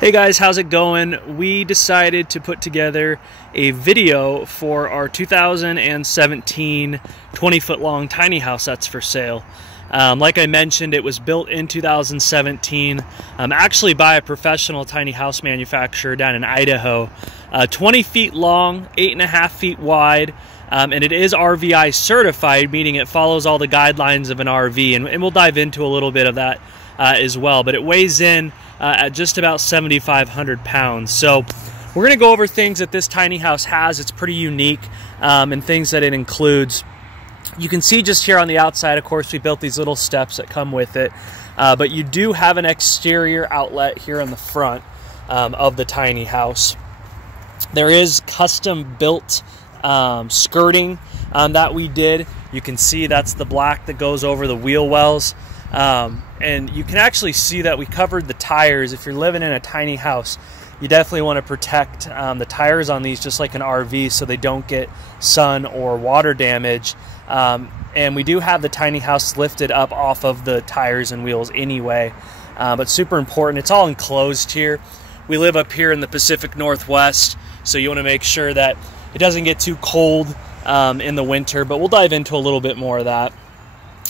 Hey guys, how's it going? We decided to put together a video for our 2017 20-foot long tiny house that's for sale. Like I mentioned, it was built in 2017, actually by a professional tiny house manufacturer down in Idaho. 20 feet long, 8.5 feet wide, and it is RVI certified, meaning it follows all the guidelines of an RV, and we'll dive into a little bit of that as well. But it weighs in at just about 7,500 pounds. So we're going to go over things that this tiny house has. It's pretty unique, and things that it includes. You can see just here on the outside, of course, we built these little steps that come with it, but you do have an exterior outlet here in the front of the tiny house. There is custom built skirting that we did. You can see that's the black that goes over the wheel wells. And you can actually see that we covered the tires. If you're living in a tiny house, you definitely want to protect the tires on these just like an RV so they don't get sun or water damage. And we do have the tiny house lifted up off of the tires and wheels anyway, but super important. It's all enclosed here. We live up here in the Pacific Northwest, so you want to make sure that it doesn't get too cold in the winter, but we'll dive into a little bit more of that.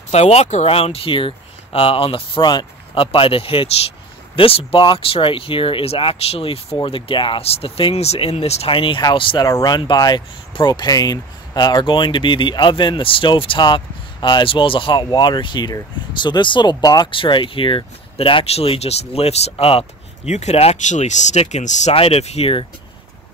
If I walk around here on the front up by the hitch, this box right here is actually for the gas. The things in this tiny house that are run by propane are going to be the oven, the stovetop, as well as a hot water heater. So this little box right here that actually just lifts up, you could actually stick inside of here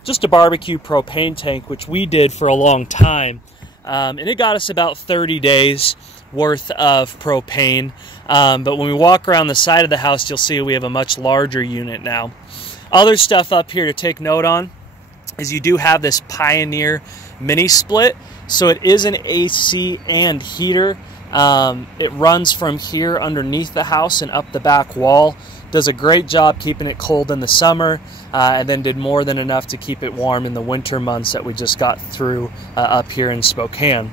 just a barbecue propane tank, which we did for a long time, and it got us about 30 days worth of propane. But when we walk around the side of the house, you'll see we have a much larger unit now. Other stuff up here to take note on is you do have this Pioneer mini split, so it is an AC and heater. It runs from here underneath the house and up the back wall. Does a great job keeping it cold in the summer, and then did more than enough to keep it warm in the winter months that we just got through up here in Spokane.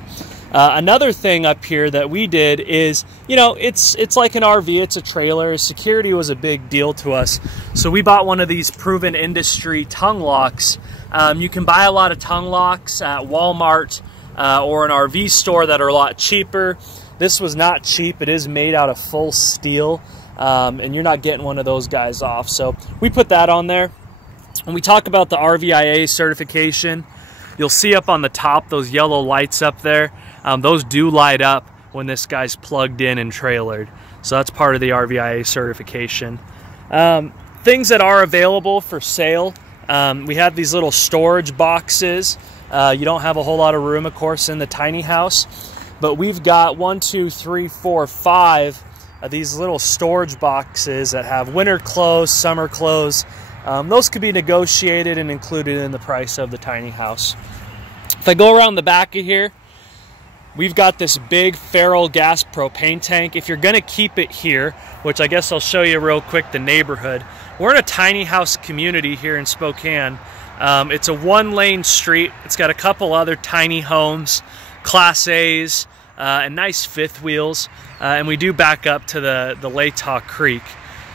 Another thing up here that we did is, you know, it's like an RV, it's a trailer. Security was a big deal to us, so we bought one of these proven industry tongue locks. You can buy a lot of tongue locks at Walmart or an RV store that are a lot cheaper. This was not cheap. It is made out of full steel, and you're not getting one of those guys off. So we put that on there. When we talk about the RVIA certification, you'll see up on the top those yellow lights up there. Those do light up when this guy's plugged in and trailered. So that's part of the RVIA certification. Things that are available for sale. We have these little storage boxes. You don't have a whole lot of room, of course, in the tiny house. But we've got 1, 2, 3, 4, 5 of these little storage boxes that have winter clothes, summer clothes. Those could be negotiated and included in the price of the tiny house. If I go around the back of here, we've got this big Feral gas propane tank. If you're going to keep it here, which I guess I'll show you real quick the neighborhood. We're in a tiny house community here in Spokane. It's a one-lane street. It's got a couple other tiny homes, Class A's, and nice fifth wheels. And we do back up to the Latah Creek.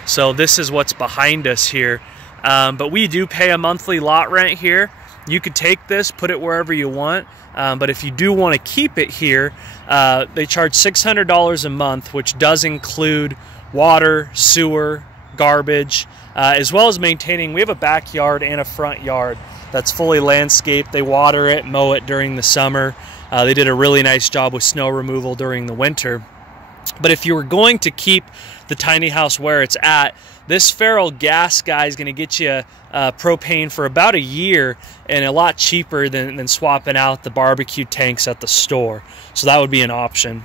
So this is what's behind us here. But we do pay a monthly lot rent here. You could take this, put it wherever you want, but if you do want to keep it here, they charge $600 a month, which does include water, sewer, garbage, as well as maintaining. We have a backyard and a front yard that's fully landscaped. They water it, mow it during the summer. They did a really nice job with snow removal during the winter. But if you were going to keep the tiny house where it's at, this Feral gas guy is going to get you propane for about a year and a lot cheaper than swapping out the barbecue tanks at the store. So that would be an option.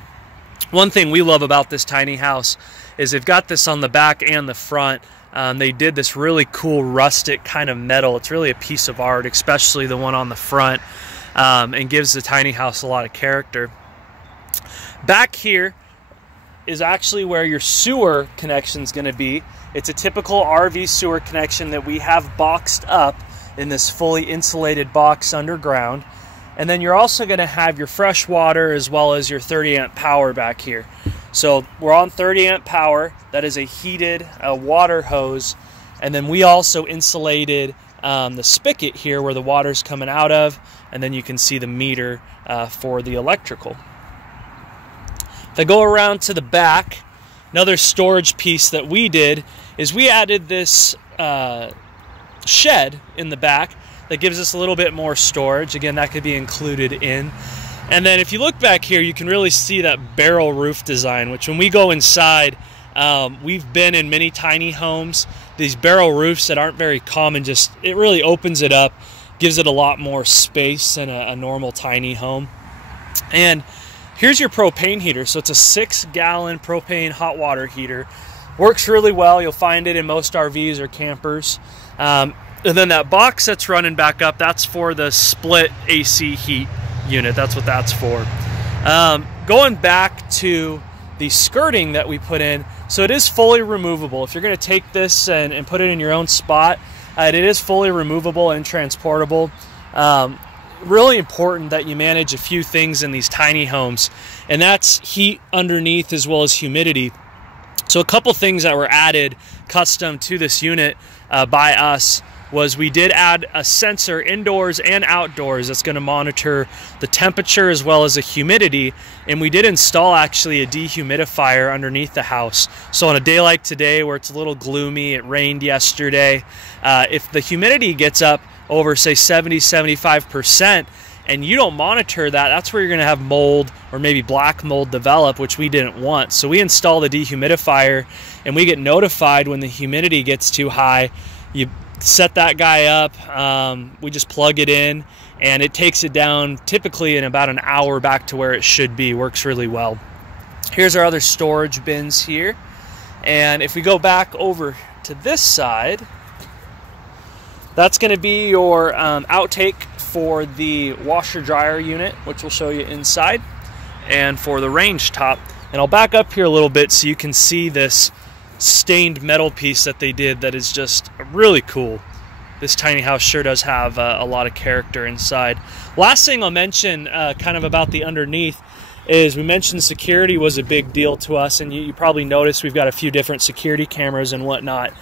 One thing we love about this tiny house is they've got this on the back and the front. They did this really cool rustic kind of metal. It's really a piece of art, especially the one on the front, and gives the tiny house a lot of character. Back here is actually where your sewer connection is going to be. It's a typical RV sewer connection that we have boxed up in this fully insulated box underground. And then you're also going to have your fresh water as well as your 30 amp power back here. So we're on 30 amp power. That is a heated water hose And then we also insulated the spigot here where the water's coming out of, and then you can see the meter for the electrical. If I go around to the back, another storage piece that we did is we added this shed in the back that gives us a little bit more storage. Again, that could be included in. And then if you look back here, you can really see that barrel roof design, which when we go inside, we've been in many tiny homes. These barrel roofs that aren't very common, just it really opens it up, gives it a lot more space than a normal tiny home. And here's your propane heater. So it's a 6-gallon propane hot water heater. Works really well. You'll find it in most RVs or campers. And then that box that's running back up, that's for the split AC heat unit. That's what that's for. Going back to the skirting that we put in, so it is fully removable. If you're going to take this and put it in your own spot, it is fully removable and transportable. Really important that you manage a few things in these tiny homes, and that's heat underneath as well as humidity. So a couple things that were added custom to this unit by us was we did add a sensor indoors and outdoors that's going to monitor the temperature as well as the humidity, and we did install actually a dehumidifier underneath the house. So on a day like today where it's a little gloomy, it rained yesterday, if the humidity gets up over say 70-75% and you don't monitor that, that's where you're going to have mold or maybe black mold develop, which we didn't want. So we install the dehumidifier and we get notified when the humidity gets too high. You set that guy up, we just plug it in and it takes it down typically in about an hour back to where it should be. Works really well. Here's our other storage bins here, and if we go back over to this side, that's going to be your outtake for the washer dryer unit, which we'll show you inside, and for the range top. And I'll back up here a little bit so you can see this stained metal piece that they did that is just really cool. This tiny house sure does have a lot of character inside. Last thing I'll mention kind of about the underneath is we mentioned security was a big deal to us, and you probably noticed we've got a few different security cameras and whatnot.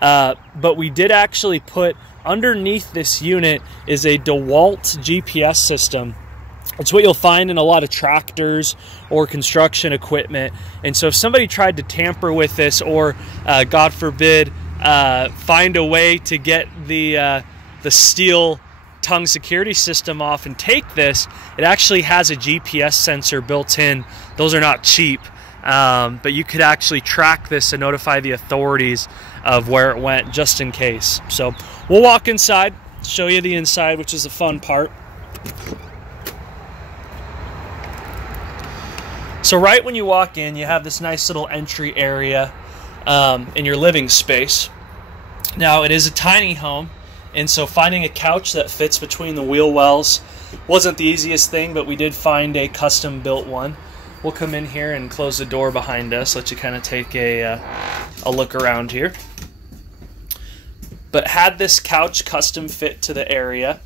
But we did actually put underneath this unit is a DeWalt GPS system. It's what you'll find in a lot of tractors or construction equipment. And so if somebody tried to tamper with this or, God forbid, find a way to get the steel tongue security system off and take this, it actually has a GPS sensor built in. Those are not cheap, but you could actually track this and notify the authorities of where it went just in case. So we'll walk inside, show you the inside, which is the fun part. So right when you walk in, you have this nice little entry area in your living space. Now, it is a tiny home, and so finding a couch that fits between the wheel wells wasn't the easiest thing, but we did find a custom-built one. We'll come in here and close the door behind us, let you kind of take a look around here. But had this couch custom fit to the area,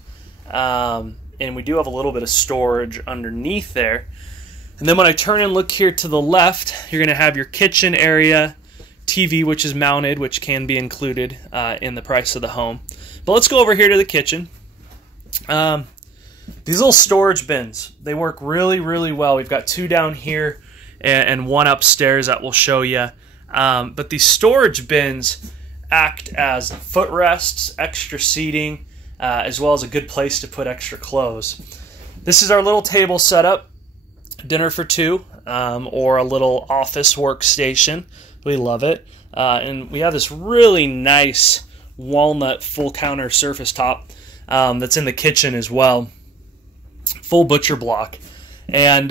and we do have a little bit of storage underneath there. And then when I turn and look here to the left, you're going to have your kitchen area, TV which is mounted, which can be included in the price of the home. But let's go over here to the kitchen. These little storage bins, they work really, really well. We've got 2 down here and 1 upstairs that we'll show you. But these storage bins act as footrests, extra seating, as well as a good place to put extra clothes. This is our little table setup. Dinner for 2, or a little office workstation. We love it. And we have this really nice walnut full counter surface top that's in the kitchen as well. Full butcher block. And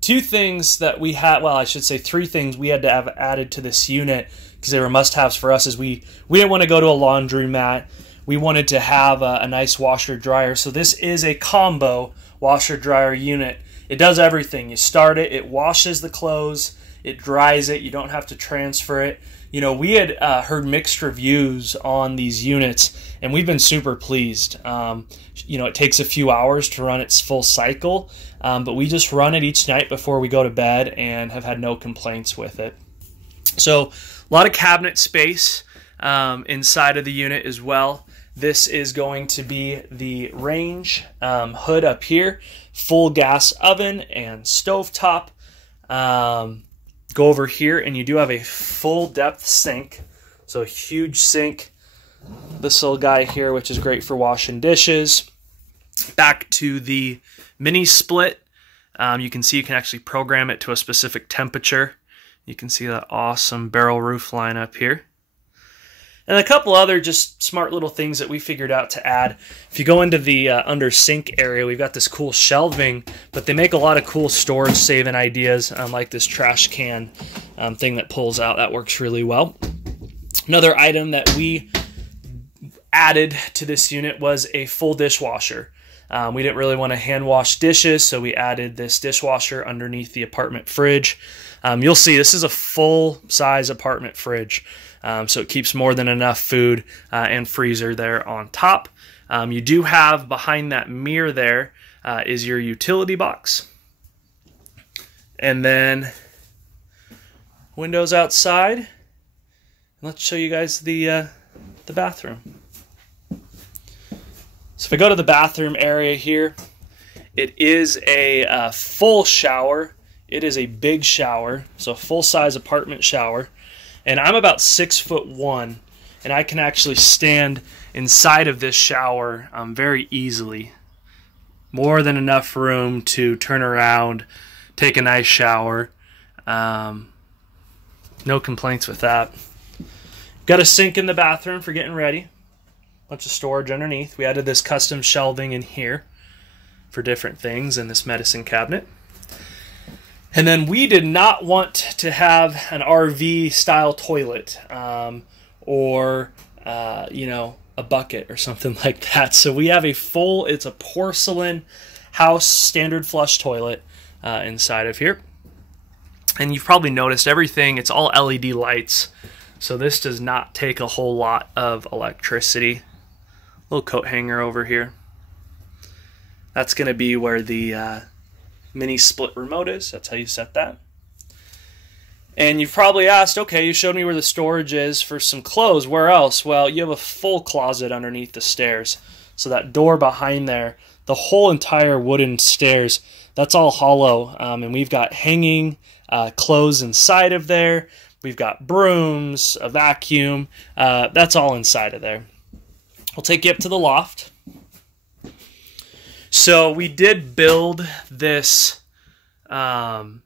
2 things that we had, well, I should say 3 things we had to have added to this unit because they were must-haves for us is we didn't want to go to a laundromat. We wanted to have a nice washer dryer. So this is a combo washer dryer unit. It does everything. You start it, it washes the clothes, it dries it, you don't have to transfer it. You know, we had heard mixed reviews on these units, and we've been super pleased. You know, it takes a few hours to run its full cycle, but we just run it each night before we go to bed and have had no complaints with it. So, a lot of cabinet space. inside of the unit as well. This is going to be the range hood up here, full gas oven and stovetop. Go over here and you do have a full depth sink, so a huge sink. This little guy here, which is great for washing dishes. Back to the mini split. You can see you can actually program it to a specific temperature. You can see that awesome barrel roof line up here. And a couple other just smart little things that we figured out to add. If you go into the under sink area, we've got this cool shelving, but they make a lot of cool storage saving ideas, like this trash can thing that pulls out. That works really well. Another item that we added to this unit was a full dishwasher. We didn't really want to hand wash dishes, so we added this dishwasher underneath the apartment fridge. You'll see this is a full-size apartment fridge, so it keeps more than enough food and freezer there on top. You do have behind that mirror there is your utility box. And then windows outside. Let's show you guys the bathroom. So if I go to the bathroom area here, it is a full shower. It is a big shower, so a full-size apartment shower. And I'm about 6'1", and I can actually stand inside of this shower very easily. More than enough room to turn around, take a nice shower. No complaints with that. Got a sink in the bathroom for getting ready. Bunch of storage underneath. We added this custom shelving in here for different things in this medicine cabinet. And then we did not want to have an RV style toilet or you know, a bucket or something like that. So we have a full, it's a porcelain house standard flush toilet inside of here. And you've probably noticed everything, it's all LED lights. So this does not take a whole lot of electricity. Little coat hanger over here. That's going to be where the mini split remote is. That's how you set that. And you've probably asked, okay, you showed me where the storage is for some clothes. Where else? Well, you have a full closet underneath the stairs. So that door behind there, the whole entire wooden stairs, that's all hollow. And we've got hanging clothes inside of there. We've got brooms, a vacuum. That's all inside of there. I'll take you up to the loft. So we did build this kind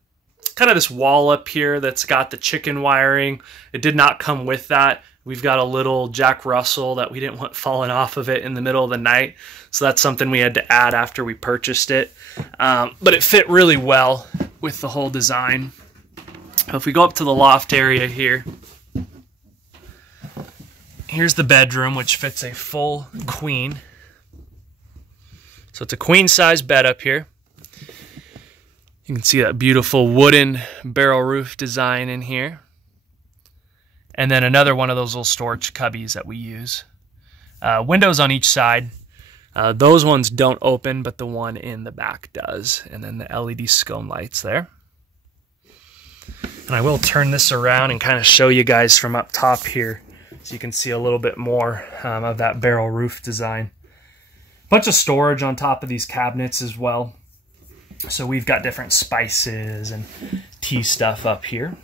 of this wall up here that's got the chicken wiring. It did not come with that. We've got a little Jack Russell that we didn't want falling off of it in the middle of the night. So that's something we had to add after we purchased it. But it fit really well with the whole design. If we go up to the loft area here, here's the bedroom, which fits a full queen. So it's a queen size bed up here. You can see that beautiful wooden barrel roof design in here. And then another one of those little storage cubbies that we use. Windows on each side. Those ones don't open, but the one in the back does. And then the LED scone lights there. And I will turn this around and kind of show you guys from up top here, so you can see a little bit more of that barrel roof design. Bunch of storage on top of these cabinets as well. So we've got different spices and tea stuff up here.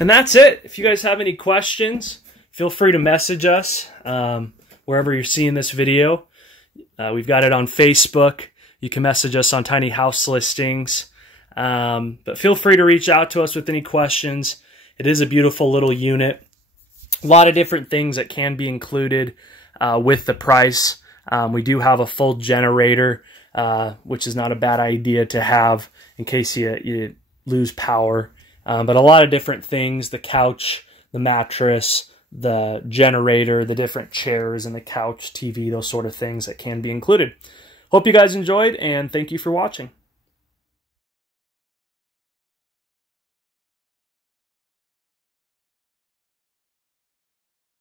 And that's it. If you guys have any questions, feel free to message us wherever you're seeing this video. We've got it on Facebook. You can message us on Tiny House Listings. But feel free to reach out to us with any questions. It is a beautiful little unit. A lot of different things that can be included with the price. We do have a full generator, which is not a bad idea to have in case you lose power. But a lot of different things, the couch, the mattress, the generator, the different chairs and the couch, TV, those sort of things that can be included. Hope you guys enjoyed, and thank you for watching.